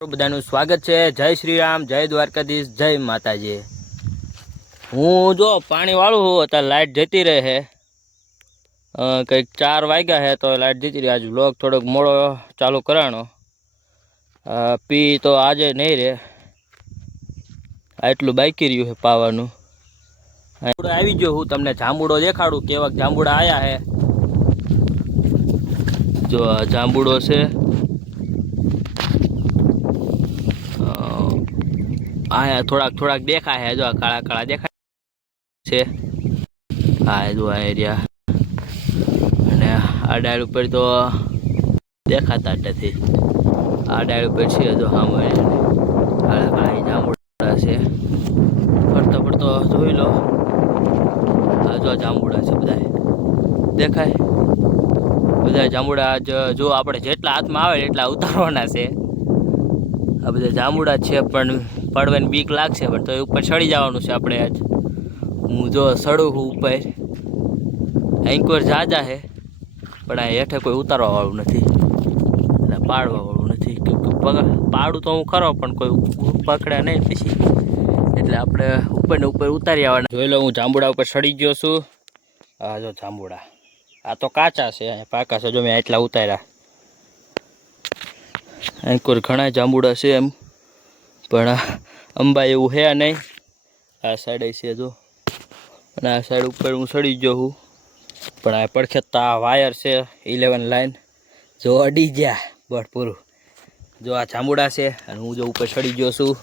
બધાનું સ્વાગત છે. જય શ્રી રામ જય દ્વારકાધીશ, જય માતાજી. હું જો પાણી વાળું હું અત્યારે લાઇટ જતી રહે છે. કંઈક ચાર વાગ્યા છે તો લાઇટ જતી રહી. આજ બ્લોગ થોડોક મોડો ચાલુ કરાણો પી તો આજે નહીં રહે. આટલું બાકી રહ્યું છે પાવાનું. આવી ગયો હું તમને જાંબુડો દેખાડું, કેવા જાંબુડા આયા છે. જો જાંબુડો છે. આયા થોડાક થોડાક દેખાય છે, જો આ કાળા કાળા દેખાય છે. આ જો આ એરિયા અને આ ડાળ ઉપર તો દેખાતા જ નથી. આ ડાળ ઉપર છે જો સામે કાળા કાળા જાંબુડા છે. ફરતો ફરતો જોઈ લો. આ જો જાંબુડા છે બધા દેખાય? બધા જાંબુડા જો આપણે જેટલા હાથમાં આવે એટલા ઉતારવાના છે. આ બધા જાંબુડા છે, પણ પડવાની બીક લાગશે, પણ તો એ ઉપર ચડી જવાનું છે આપણે આજ. હું જો સડું છું ઉપર. એન્કોર જાજા છે, પણ આ હેઠે કોઈ ઉતારવા વાળું નથી. એટલે પાડવા વાળું નથી. કેમ પાડું તો હું ખરો, પણ કોઈ પકડે નહીં પછી. એટલે આપણે ઉપર ને ઉપર ઉતારી આવવાના. જોઈ લો, હું જાંબુડા ઉપર ચડી ગયો છું. આ જો જાંબુડા. આ તો કાચા છે પાકા છે, જો મેં એટલા ઉતાર્યા. કોઈ ઘણા જાંબુડા છે એમ. પણ અંબા એવું છે નહીં. આ સાઈડે છે જો. અને આ સાઈડ ઉપર હું ચડી ગયો છું પણ આ પડખે તો આ વાયર છે, ઇલેવન લાઈન. જો અડી ગયા પૂરું જો આ જાંબુડા છે અને હું જો ઉપર ચડી ગયો છું.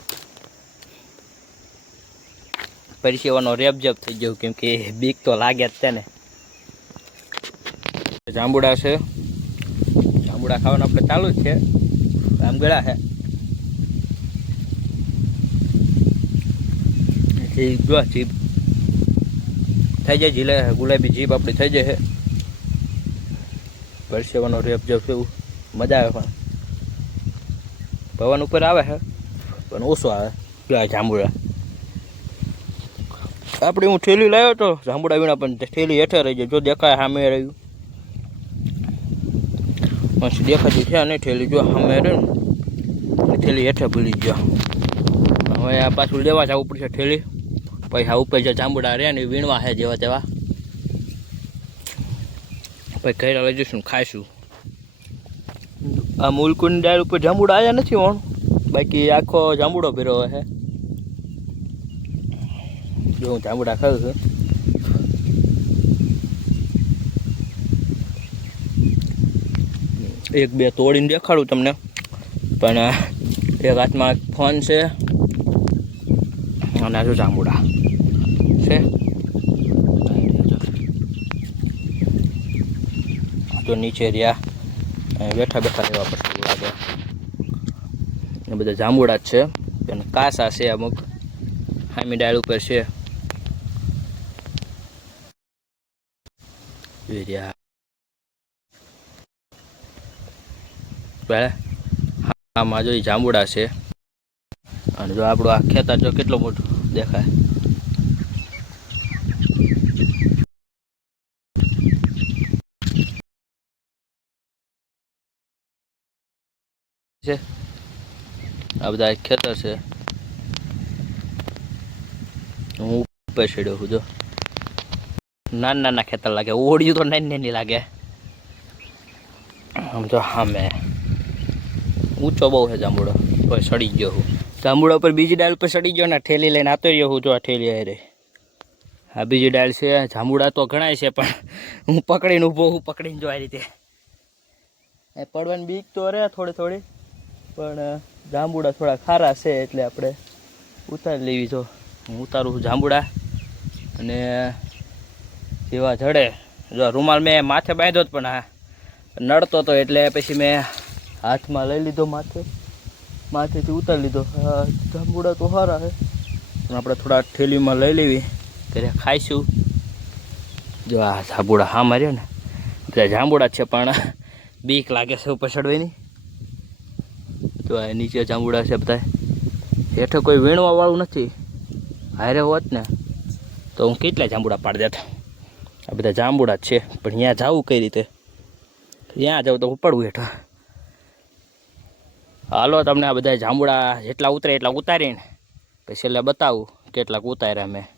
પરિસેવાનો રેપજપ થઈ ગયો, કેમ કે બીક તો લાગે જ તેને. જાંબુડા છે. જાંબુડા ખાવાનું આપણે ચાલુ જ છે. આમ ગળા છે જીભ જો જીભ. થઈ જાય જીલે ગુલાબી જીભ આપણી થઈ જાય છે. પરસેવાનો રેપ જો કેવું મજા આવે પણ. પવન ઉપર આવે છે પણ ઓછો આવે. જાંબુડા. આપણે હું થેલી લાવ્યો તો, જાંબુડા વીણા પણ થેલી હેઠે રહી જાય. જો દેખાય સામે રહ્યું. પછી દેખાતી છે નહીં થેલી. જો સામે રહ્યું થેલી હેઠે ભૂલી ગયો. હવે આ પાછું લેવા જવું પડશે ઠેલી પછી આ ઉપર જે જાંબુડા રહ્યા ને એ વીણવા છે જેવા તેવા. પછી ઘરે લઈ જઈશું ખાઈશું. આ મુલકુની ડાળ ઉપર જાંબુડા આવ્યા નથી ઓણ? બાકી આખો જાંબુડો ભેરો છે જો હું જાંબુડા ખાઉં છું. એક બે તોડીને દેખાડું તમને. પણ એક હાથમાં ફોન છે. આ જો જાંબુડા છે? તો નીચે રહ્યા. બેઠા બેઠા રહેવા પછી લાગે. એ બધા જાંબુડા જ છે. અને કાસા છે અમુક. હામી ઉપર છે. રહ્યા. પહેલાં આમાં જો જાંબુડા છે. અને જો આપણું આ ખેતર જો કેટલું મોટું. દેખાય. આ બધા ખેતર છે. હું ઉપર છેડ્યો છું, જો. નાના નાના ખેતર લાગે. ઓળિયું તો નાની નાની લાગે. આમ તો સામે ઊંચો બહુ છે જાંબુડો. સડી ગયો હું. જાંબુડા ઉપર બીજી ડાળ ઉપર સડી ગયો ને ઠેલી લઈને આતો રહ્યો હું જો આ ઠેલી અરે આ બીજી ડાળ છે જાંબુડા તો ઘણાય છે, પણ હું પકડીને ઊભો હું પકડીને જો આ રીતે. પડવાની બીક તો રહે થોડી થોડી, પણ જાંબુડા થોડા ખારા છે એટલે આપણે ઉતારી લેવી જો. હું ઉતારું છું જાંબુડા અને, જેવા જડે. જો રૂમાલ મેં માથે બાંધ્યો પણ હા નડતો હતો એટલે પછી મેં હાથમાં લઈ લીધો માથે. માથેથી ઉતારી લીધો. જાંબુડા તો સારા છે પણ આપણે થોડા થેલીમાં લઈ લેવી. ત્યારે ખાઈશું. જો આ જાંબુડા હા માર્યો ને. બધા જાંબુડા છે પણ બીક લાગે છે ઉપર ચડવાની. તો આ નીચે જાંબુડા છે બધા હેઠે કોઈ વીણવા વાળું નથી. હારે હોત ને, તો હું કેટલા જાંબુડા પાડી દેતા. આ બધા જાંબુડા છે. પણ ત્યાં જવું કઈ રીતે? ત્યાં જાઉં તો ઉપાડવું હેઠળ. હાલો, તમને આ બધા જાંબુડા જેટલા ઉતરે એટલા ઉતારીને. પછી છેલ્લે બતાવું કેટલાક ઉતાર્યા મેં.